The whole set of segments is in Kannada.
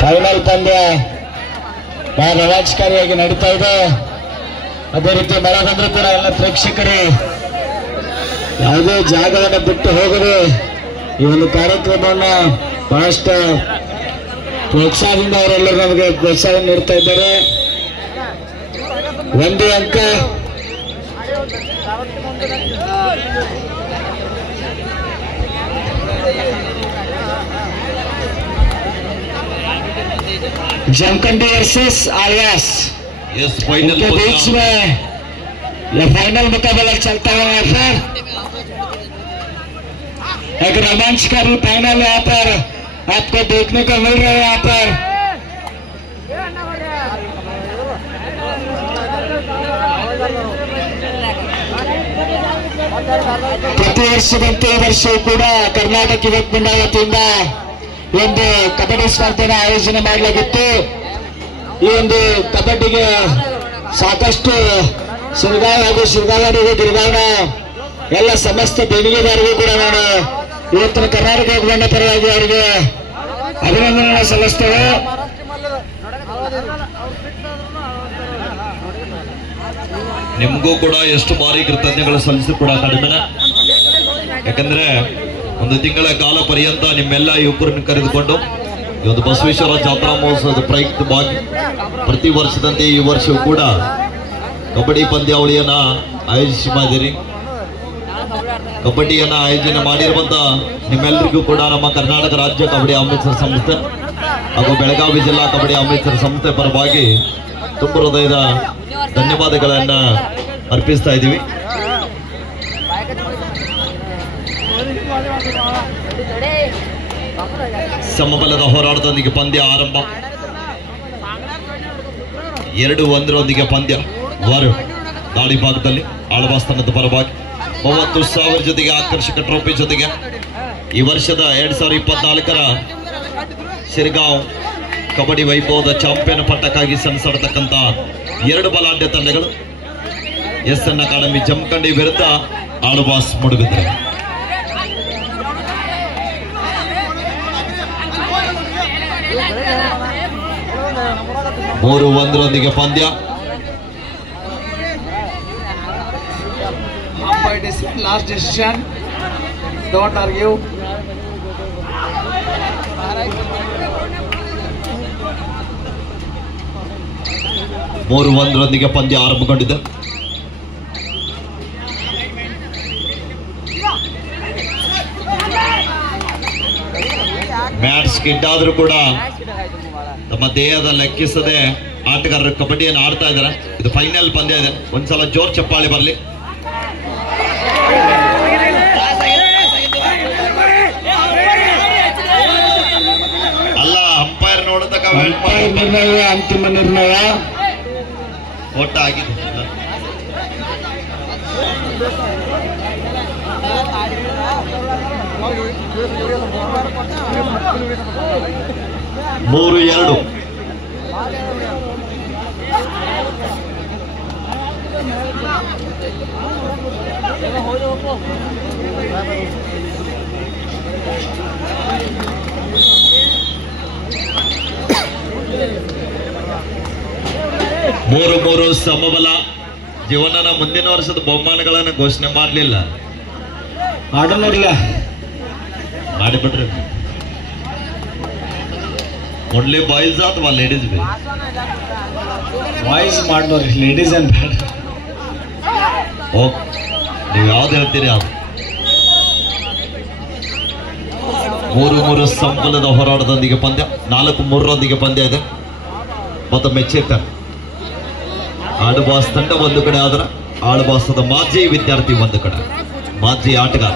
ಫೈನಲ್ ಪಂದ್ಯ ಬಹಳ ರೋಮಾಂಚಕಾರಿಯಾಗಿ ನಡೀತಾ ಇದೆ. ಅದೇ ರೀತಿ ಮಳೆ ಬಂದರೂ ಕೂಡ ಎಲ್ಲ ಪ್ರೇಕ್ಷಕರು ಯಾವುದೇ ಜಾಗವನ್ನು ಬಿಟ್ಟು ಹೋಗದೆ ಈ ಒಂದು ಕಾರ್ಯಕ್ರಮವನ್ನು ಬಹಳಷ್ಟು ಪ್ರೋತ್ಸಾಹದಿಂದ ಅವರೆಲ್ಲರೂ ನಮಗೆ ಪ್ರೋತ್ಸಾಹ ನೀಡ್ತಾ ಇದ್ದಾರೆ. ಒಂದೇ ಅಂಕ जमखंडी वर्सेस आलवास के बीच में यह फाइनल मुकाबला चलता है। यहाँ पर एक रोमांचकारी फाइनल यहाँ पर आपको देखने को मिल रहा है। यहाँ पर ಪ್ರತಿ ವರ್ಷದಂತೆ ಈ ವರ್ಷವೂ ಕೂಡ ಕರ್ನಾಟಕ ಯುವಕ ಮಂಡಳ ವತಿಯಿಂದ ಒಂದು ಕಬಡ್ಡಿ ಸ್ಪರ್ಧೆನ ಆಯೋಜನೆ ಮಾಡಲಾಗಿತ್ತು. ಈ ಒಂದು ಕಬಡ್ಡಿಗೆ ಸಾಕಷ್ಟು ಶಿವಗಾಂವ್ ಹಾಗೂ ಶಿವಗಾಂವ್ ಗಿರಿಗಾಂವ ಎಲ್ಲ ಸಮಸ್ತ ದೇಣಿಗೆದಾರರಿಗೂ ಕೂಡ ನಾನು ಇವತ್ತಿನ ಕರ್ನಾಟಕ ಯುವಕ ಮಂಡಳ ಪರವಾಗಿ ಅವರಿಗೆ ಅಭಿನಂದನೆ ಸಲ್ಲಿಸ್ತೇವೆ. ನಿಮಗೂ ಕೂಡ ಎಷ್ಟು ಬಾರಿ ಕೃತಜ್ಞಗಳು ಸಲ್ಲಿಸಿ ಕೂಡ ಕಡಿಮೆ. ಯಾಕಂದ್ರೆ ಒಂದು ತಿಂಗಳ ಕಾಲ ಪರ್ಯಂತ ನಿಮ್ಮೆಲ್ಲ ಯುವಕರನ್ನು ಕರೆದುಕೊಂಡು ಈ ಒಂದು ಬಸವೇಶ್ವರ ಜಾತ್ರಾ ಮಹೋತ್ಸವದ ಪ್ರಯುಕ್ತವಾಗಿ ಪ್ರತಿ ವರ್ಷದಂತೆ ಈ ವರ್ಷವೂ ಕೂಡ ಕಬಡ್ಡಿ ಪಂದ್ಯಾವಳಿಯನ್ನ ಆಯೋಜಿಸಿ ಮಾಡಿರಿ. ಕಬಡ್ಡಿಯನ್ನ ಆಯೋಜನೆ ಮಾಡಿರುವಂತ ನಿಮ್ಮೆಲ್ಲರಿಗೂ ಕೂಡ ನಮ್ಮ ಕರ್ನಾಟಕ ರಾಜ್ಯ ಕಬಡ್ಡಿ ಅಮೃತಸರ ಸಂಸ್ಥೆ ಹಾಗೂ ಬೆಳಗಾವಿ ಜಿಲ್ಲಾ ಕಬಡ್ಡಿ ಅಮೃತಸರ ಸಂಸ್ಥೆ ಪರವಾಗಿ ತುಂಬ ಹೃದಯದ ಧನ್ಯವಾದಗಳನ್ನ ಅರ್ಪಿಸ್ತಾ ಇದ್ದೀವಿ. ಸಮಬಲದ ಹೋರಾಟದೊಂದಿಗೆ ಪಂದ್ಯ ಆರಂಭ. 2-1 ಪಂದ್ಯ ವಾರು ದಾಳಿ ಭಾಗದಲ್ಲಿ ಆಳ್ವಾಸ್ತನದ ಪರವಾಗಿ 30,000 ಜೊತೆಗೆ ಆಕರ್ಷಕ ಟ್ರೋಫಿ ಜೊತೆಗೆ ಈ ವರ್ಷದ 2024ರ ಶಿರಗಾಂವ್ ಕಬಡ್ಡಿ ವೈಭವದ ಚಾಂಪಿಯನ್ ಪಟ್ಟಕ್ಕಾಗಿ ಸೆಣಸಾಡತಕ್ಕಂತ 2 ಬಲಾಢ್ಯ ತಂಡಗಳು ಎಸ್ಎನ್ ಅಕಾಡೆಮಿ ಜಮಖಂಡಿ ವಿರುದ್ಧ ಆಳ್ವಾಸ್ ಮೂಡುಬಿದ್ರೆ. ಮೂರು 1 ಪಂದ್ಯ. Last decision, don't argue. ಮೂರು 1 ಪಂದ್ಯ ಆರಂಭಗೊಂಡಿದೆ. ಮ್ಯಾಚ್ ಸ್ಕಿಡ್ ಆದ್ರೂ ಕೂಡ ತಮ್ಮ ದೇಹದ ಲೆಕ್ಕಿಸದೆ ಆಟಗಾರರು ಕಬಡ್ಡಿಯನ್ನು ಆಡ್ತಾ ಇದ್ದಾರೆ. ಇದು ಫೈನಲ್ ಪಂದ್ಯ ಇದೆ. ಒಂದ್ಸಲ ಜೋರ್ ಚಪ್ಪಾಳಿ ಬರಲಿ. ಅಲ್ಲ, ಅಂಪೈರ್ ನೋಡತಕ್ಕ ಅಂತಿಮ ನಿರ್ಣಯ ಓಟ ಆಗಿದೆ. ಮೂರು 2. ಮೂರು ಸಮಬಲ. ಜೀವನನ ಮುಂದಿನ ವರ್ಷದ ಬಹುಮಾನಗಳನ್ನು ಘೋಷಣೆ ಮಾಡಲಿಲ್ಲ, ಮಾಡಲಿಲ್ಲ, ಮಾಡಿಬಿಟ್ರಿ. ಓನ್ಲಿ ಬಾಯ್ಸ್ ಅಥವಾ ಲೇಡೀಸ್ ಬೇಕು? ಬಾಯ್ಸ್ ಮಾಡೋರಿ, ಲೇಡೀಸ್ ಅಂತ ಓಕೆ, ನೀವು ಯಾವ್ದು ಹೇಳ್ತೀರಿ ಅದು. 3-3 ಸಂಬಲದ ಹೋರಾಟದೊಂದಿಗೆ ಪಂದ್ಯ. 4-3 ಪಂದ್ಯ ಇದೆ. ಮತ್ತೊಮ್ಮೆ ಚೇತನ್ ಆಳ್ವಾಸ್ ತಂಡ ಒಂದು ಕಡೆ ಆದ್ರೆ ಆಳ್ವಾಸದ ಮಾಜಿ ವಿದ್ಯಾರ್ಥಿ ಒಂದು ಕಡೆ, ಮಾಜಿ ಆಟಗಾರ.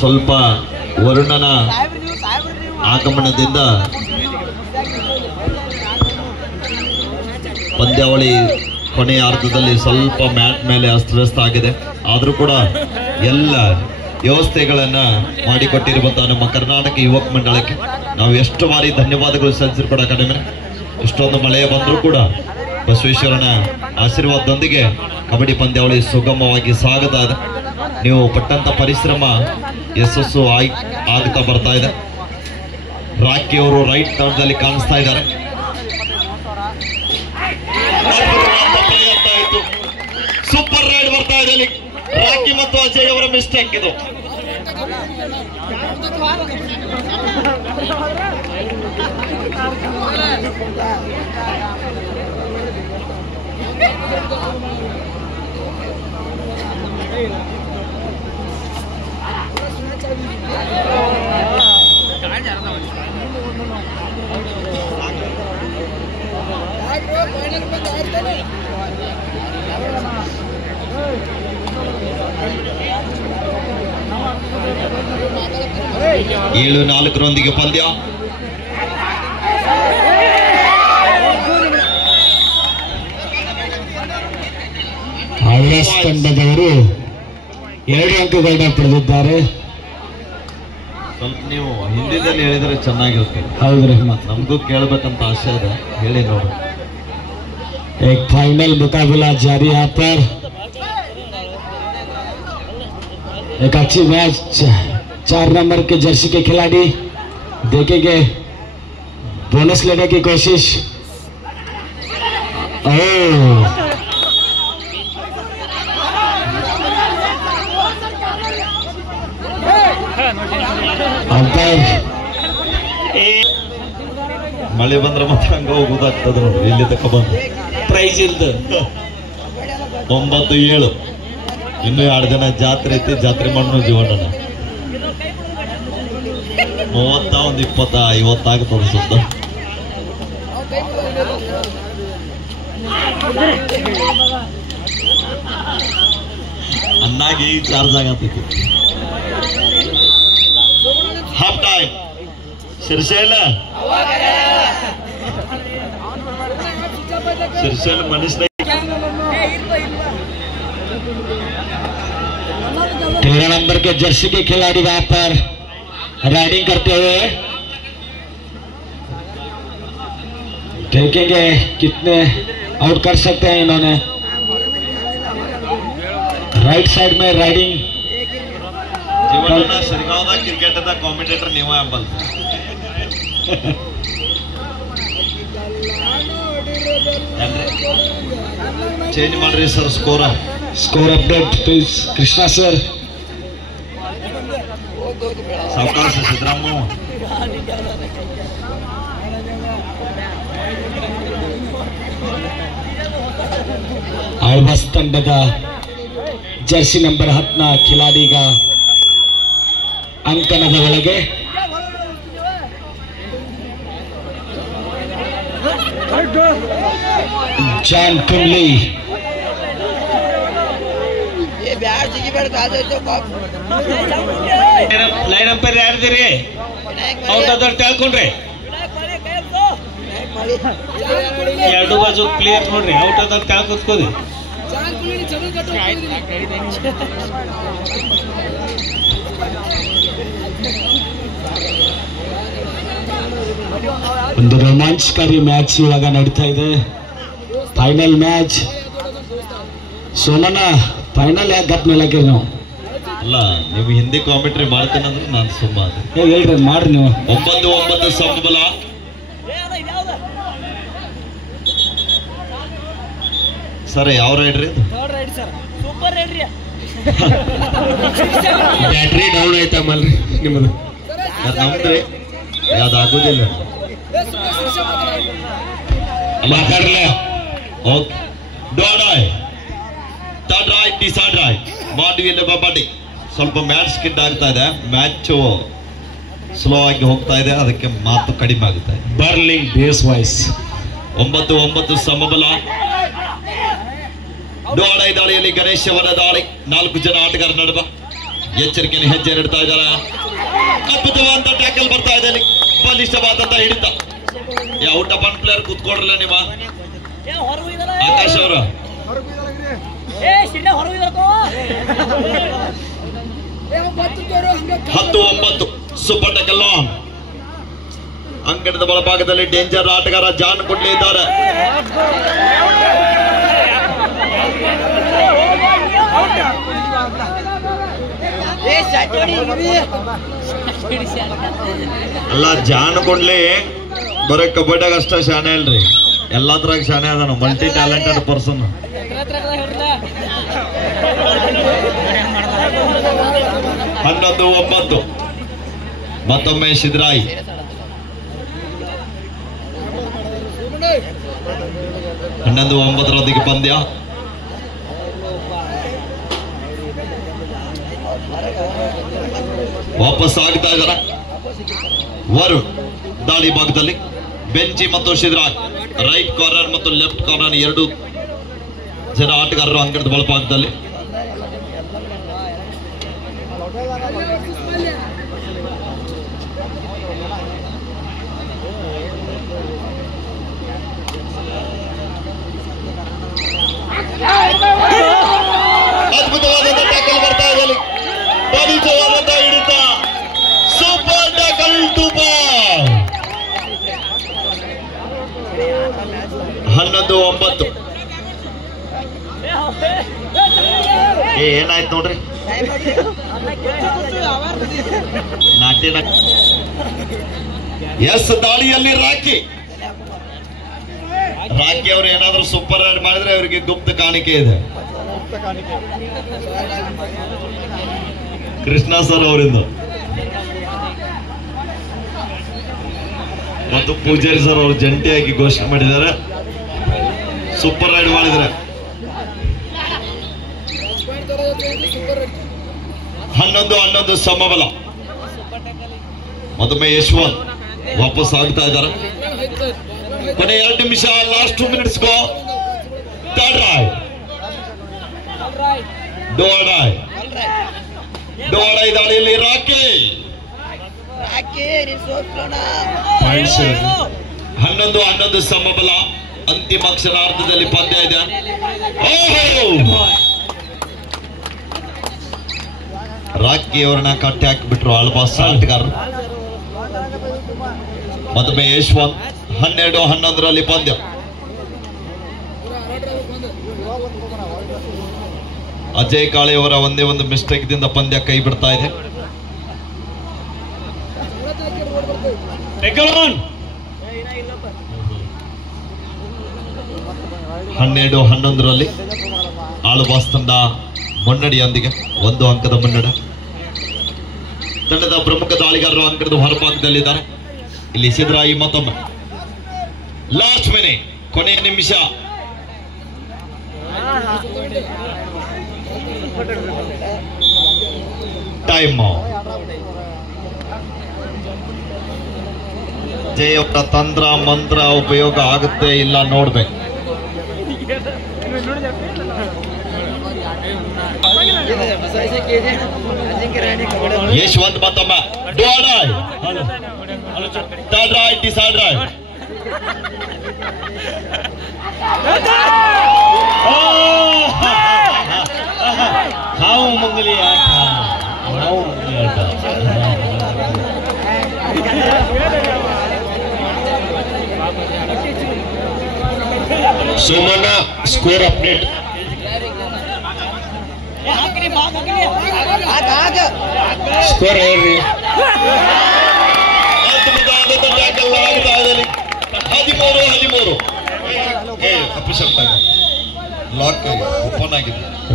ಸ್ವಲ್ಪ ವರುಣನ ಆಗಮನದಿಂದ ಪಂದ್ಯಾವಳಿ ಕೊನೆಯ ಅರ್ಧದಲ್ಲಿ ಸ್ವಲ್ಪ ಮ್ಯಾಟ್ ಮೇಲೆ ಅಸ್ತವ್ಯಸ್ತ ಆಗಿದೆ. ಆದರೂ ಕೂಡ ಎಲ್ಲ ವ್ಯವಸ್ಥೆಗಳನ್ನ ಮಾಡಿಕೊಟ್ಟಿರುವಂತಹ ನಮ್ಮ ಕರ್ನಾಟಕ ಯುವಕ ಮಂಡಳಕ್ಕೆ ನಾವು ಎಷ್ಟು ಬಾರಿ ಧನ್ಯವಾದಗಳು ಸಲ್ಲಿಸಿದ್ರು ಕೂಡ ಕಡಿಮೆ. ಇಷ್ಟೊಂದು ಮಳೆ ಬಂದರೂ ಕೂಡ ಬಸವೇಶ್ವರನ ಆಶೀರ್ವಾದದೊಂದಿಗೆ ಕಬಡ್ಡಿ ಪಂದ್ಯಾವಳಿ ಸುಗಮವಾಗಿ ಸಾಗುತ್ತಾ ಇದೆ. ನೀವು ಪಟ್ಟಂತ ಪರಿಶ್ರಮ ಯಶಸ್ಸು ಆಗ್ತಾ ಬರ್ತಾ ಇದೆ. ರಾಕಿ ಅವರು ರೈಟ್ ತಂಡದಲ್ಲಿ ಕಾಣಿಸ್ತಾ ಇದ್ದಾರೆ. ಸೂಪರ್ ರೈಡ್ ಬರ್ತಾ ಇದೆ ಇಲ್ಲಿ. ರಾಕಿ ಮತ್ತು ಅಜಯ್ ಅವರ ಮಿಸ್ಟೇಕ್ ಇದು. ಏಳು 4 ಪಂದ್ಯ. ಆಳ್ವಾಸ್ ತಂಡದವರು 2 ಅಂಕಗಳನ್ನ ಪಡೆದಿದ್ದಾರೆ. ಸ್ವಲ್ಪ ನೀವು ಹಿಂದಿದಲ್ಲಿ ಹೇಳಿದ್ರೆ ಚೆನ್ನಾಗಿರುತ್ತೆ. ಹೌದ್ರಿ, ನಮಗೂ ಕೇಳಬೇಕಂತ ಆಸೆ ಇದೆ, ಹೇಳಿ ನೋಡಿ. एक फाइनल मुकाबला जारी यहाँ पर. एक अच्छी मैच 4 नंबर के जर्सी के खिलाड़ी देखेंगे, बोनस लेने की कोशिश. अंपायर ಮಳೆ ಬಂದ್ರೆ ಮತ್ತೆ ಹಂಗ ಹೋಗುದಾಗ್ತದ ನೋಡ್ರಿ. ಇಲ್ಲಿ ತಕ ಬಂದು ಪ್ರೈಸ್ ಇಲ್ದು 9-7. ಇನ್ನು 2 ಜನ ಜಾತ್ರೆ ಐತಿ, ಜಾತ್ರೆ ಮಾಡೋ ಜೀವನ 30 20 50 ಆಗ್ತದೆ ಸುತ್ತ. ಅನ್ನಾಗಿ ಚಾರ್ಜ್ ಆಗತೈತಿ. ಹಾಫ್ ಟೈಮ್ ಸಿರ್ಸೇಲ मनीष 13 नंबर के जर्सी के खिलाड़ी वहां पर राइडिंग करते हुए देखेंगे कितने आउट कर सकते हैं इन्होंने. राइट साइड में राइडिंग. ಜೀವನ ಸಿರಿಗಾಂವದ ಕ್ರಿಕೆಟ್ ಕಾಮೆಂಟೇಟರ್ ನೀವ ಅಂಬಲ್ ಚೇಂಜ್ ಮಾಡ್ರಿ sir. Score update please Krishna sir. ಸಾವಕಾಶ ಸಿದ್ದರಾಮ. ಆಳ್ವಾಸ್ ತಂಡದ ಜರ್ಸಿ ನಂಬರ್ 10ನ ಖಿಲಾಡಿಗ ಅಂಕಣದ ಒಳಗೆ ಜಾನ್ ಕುಮ್ಲಿ. ಲೈನ್ ಅಂಪೈರ್ ಯಾರಿದ್ದೀರಿ? ಔಟ್ ಆದವ್ರು ಕೇಳ್ಕೊಂಡ್ರಿ. 2 ಬಾಜು ಕ್ಲಿಯರ್ ನೋಡ್ರಿ. ಔಟ್ ಆದವ್ರು ಕೇಳ್ ಕೂತ್ಕೋರಿ. ಒಂದು ರೋಮಾಂಚಕಾರಿ ಮ್ಯಾಚ್ ಇವಾಗ ನಡೀತಾ ಇದೆ. Final match. ಸೋಮಣ್ಣ ಫೈನಲ್ ಯಾಕೆ ಗಪ್ ಮೇಲಕ್ಕೆ ನಾವು ಅಲ್ಲ, ನೀವು ಹಿಂದಿ ಕಾಮೆಂಟ್ರಿ ಮಾಡ್ತೇನಂದ್ರೆ ನಾನು ಸುಮ್ಮ ಹೇಳ್ರಿ, ಮಾಡ್ರಿ ನೀವು. 9-9 ಸಂಬಳ. ಸರ್ ಯಾವ ರೈಡ್ರಿ? ಬ್ಯಾಟ್ರಿ ಡೌನ್ ಆಯ್ತಮ್ಮಲ್ರಿ ನಿಮ್ಮದು? ನಮ್ದ್ರಿ ಯಾವ್ದು ಆಗೋದಿಲ್ಲ. ಮಾತಾಡ್ಲ. ಓಕೆ, ಡೋಡಾಯ್ ತಾಡ್ರಾಯ್ ಡಿಸಾಡ್ರಾಯ್ ಮಾಡಿ. ಸ್ವಲ್ಪ ಮ್ಯಾಚ್ ಸ್ಕಿಡ್ ಆಗ್ತಾ ಇದೆ. ಮ್ಯಾಚ್ ಸ್ಲೋ ಆಗಿ ಹೋಗ್ತಾ ಇದೆ, ಅದಕ್ಕೆ ಮಾತು ಕಡಿಮೆ ಆಗುತ್ತೆ. ಬರ್ಲಿಂಗ್ ಬೇಸ್ ವಾಯ್ಸ್. 9-9 ಸಮಬಲ. ಡೋಡಾಯ್ ದಾಳಿಯಲ್ಲಿ ಗಣೇಶ್ ಅವರ ದಾಳಿ. 4 ಜನ ಆಟಗಾರ ನಡುವ ಎಚ್ಚರಿಕೆಯನ್ನು ಹೆಜ್ಜೆ ನೀಡ್ತಾ ಇದ್ದಾರೆ. ಅದ್ಭುತವಾದಂತ ಟ್ಯಾಕಲ್ ಬರ್ತಾ ಇದೆ, ಬಲಿಷ್ಠವಾದಂತ ಹಿಡಿತ. ಔಟ್ ಆಫ್ ಒನ್ ಪ್ಲೇಯರ್ ಕೂತ್ಕೊಡ್ರಲ್ಲ ನಿಮ್ಮ ಆಕಾಶ್ ಅವರು. 10-9 ಸೂಪರ್ ಟೆಕಲ್ ಆನ್. ಅಂಕಣದ ಬಲಭಾಗದಲ್ಲಿ ಡೇಂಜರ್ ಆಟಗಾರ ಜಾನ್ ಕೊಡ್ಲಿ ಇದ್ದಾರೆ. ಅಲ್ಲ ಜಾನ್ ಕೊಡ್ಲಿ ಬರೀ ಕಬಡ್ಡಿಯಾಗ ಅಷ್ಟ ಶಾನೆ ಅಲ್ರಿ, ಎಲ್ಲಾದ್ರಾಗ ಶಾನೆ ಅದಾನ, ಮಲ್ಟಿ ಟ್ಯಾಲೆಂಟೆಡ್ ಪರ್ಸನ್. 11-9 ಮತ್ತೊಮ್ಮೆ ಸಿದ್ರಾಯಿ. 11-9 ಪಂದ್ಯ. ವಾಪಸ್ ಆಗ್ತಾ ಇದಾರೆ ವರುಣ್. ದಾಳಿ ಭಾಗದಲ್ಲಿ ಬೆಂಚಿ ಮತ್ತು ಸಿದ್ರಾಯ್, ರೈಟ್ ಕಾರ್ನರ್ ಮತ್ತು ಲೆಫ್ಟ್ ಕಾರ್ನರ್ 2 ಜನ ಆಟಗಾರರು ಅಂಕಣದ ಬಲಭಾಗದಲ್ಲಿ. ಅದ್ಭುತವಾದಂತಹ ಟ್ಯಾಕಲ್ ಬರ್ತಾ ಇದೆ, ಬಲಿಷ್ಠವಾದಂತಹ ಹಿಡಿತ, ಸೂಪರ್ ಟ್ಯಾಕಲ್ ಟು ಬಾಲ್. 11-9. ಏನಾಯ್ತು ನೋಡ್ರಿ, ನಾಟ್ಯ. ಎಸ್ ದಾಳಿಯಲ್ಲಿ ರಾಕಿ ಅವರು ಏನಾದ್ರೂ ಸೂಪರ್ ರೈಡ್ ಮಾಡಿದ್ರೆ ಅವರಿಗೆ ಗುಪ್ತ ಕಾಣಿಕೆ ಇದೆ. ಕೃಷ್ಣ ಸರ್ ಅವರಿಂದ ಮತ್ತು ಪೂಜಾರಿ ಸರ್ ಅವರು ಜಂಟಿಯಾಗಿ ಘೋಷಣೆ ಮಾಡಿದ್ದಾರೆ, ಸೂಪರ್ ರೈಡ್ ಮಾಡಿದ್ರೆ. 11-11 ಸಮಬಲ. ಮತ್ತೊಮ್ಮೆ ಯಶವಂತ್ ವಾಪಸ್ ಆಗ್ತಾ ಇದ್ದಾರೆ. ಕೊನೆ 2 ನಿಮಿಷ, ಲಾಸ್ಟ್ 2 minutes ಗೋ. ಥರ್ಡ್ ರೈಡ್ ಡೋಡಾಯ್ ದಾಳಿಯಲ್ಲಿ ರಾಕಿ. 11-11 ಸಮಬಲ. ಅಂತಿಮ ಕ್ಷಣಾರ್ಧದಲ್ಲಿ ಪಂದ್ಯ ಇದೆ. ರಾಕಿ ಅವರನ್ನ ಕಟ್ಟಿ ಹಾಕಿಬಿಟ್ರು ಆಳ್ವಾಸ್ ಆಟಗಾರರು. ಮತ್ತೊಮ್ಮೆ ಯಶವಂತ್. 12-11 ಪಂದ್ಯ. ಅಜಯ್ ಕಾಳೆ ಅವರ ಒಂದೇ ಒಂದು ಮಿಸ್ಟೇಕ್ ದಿಂದ ಪಂದ್ಯ ಕೈ ಬಿಡ್ತಾ ಇದೆ. 12-11 ಆಳ್ವಾಸ್ ತಂಡ ಮುನ್ನಡೆಯೊಂದಿಗೆ 1 ಅಂಕದ ಮುನ್ನಡೆ. ತಂಡದ ಪ್ರಮುಖ ದಾಳಿಗಾರರು ಅಂಕಣದ ಹೊರಭಾಗದಲ್ಲಿದ್ದಾರೆ. ಇಲ್ಲಿ ಸಿದ್ರಾಯಿ ಮತ್ತೊಮ್ಮೆ ಲಾಸ್ಟ್ ಮಿನಿಟ್, ಕೊನೆಯ ನಿಮಿಷ. ಟೈಮ್. ಜಯ ಅವರ ತಂತ್ರ ಮಂತ್ರ ಉಪಯೋಗ ಆಗುತ್ತೆ ಇಲ್ಲ ನೋಡ್ಬೇಕು. ಯಶವಂತ್ ಮತ್ತೊಮ್ಮೆ ಹಾವು ಮಂಗಲಿ ಆಟ, ಹಾವು ಮಂಗಲಿ ಆಟ. Somanna score update. ಸ್ಕೋರ್ ಹೇಳ್ರಿ. 13-13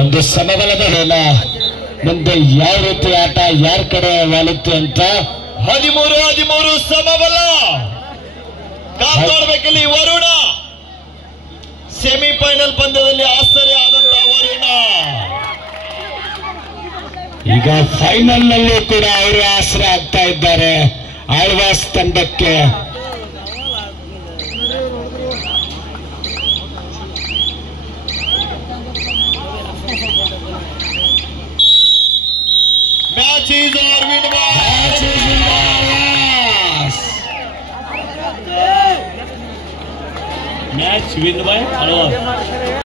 ಒಂದು ಸಮಬಲದ ಹೇಳ ಮುಂದೆ ಯಾವ ರೀತಿ ಆಟ ಯಾರ ಕಡೆ ವಾಲುತ್ತೆ ಅಂತ. 13-13 ಸಮಬಲ. ಕಾಪಾಡಬೇಕಲ್ಲಿ ವರುಣ. ಸೆಮಿಫೈನಲ್ ಪಂದ್ಯದಲ್ಲಿ ಆಶ್ಚರ್ಯ ಆದಂತಹ ವರುಣ ಈಗ ಫೈನಲ್ ನಲ್ಲೂ ಕೂಡ ಅವರು ಆಸರೆ ಆಗ್ತಾ ಇದ್ದಾರೆ ಆಳ್ವಾಸ್ ತಂಡಕ್ಕೆ. Match is over. Match win by Alva's.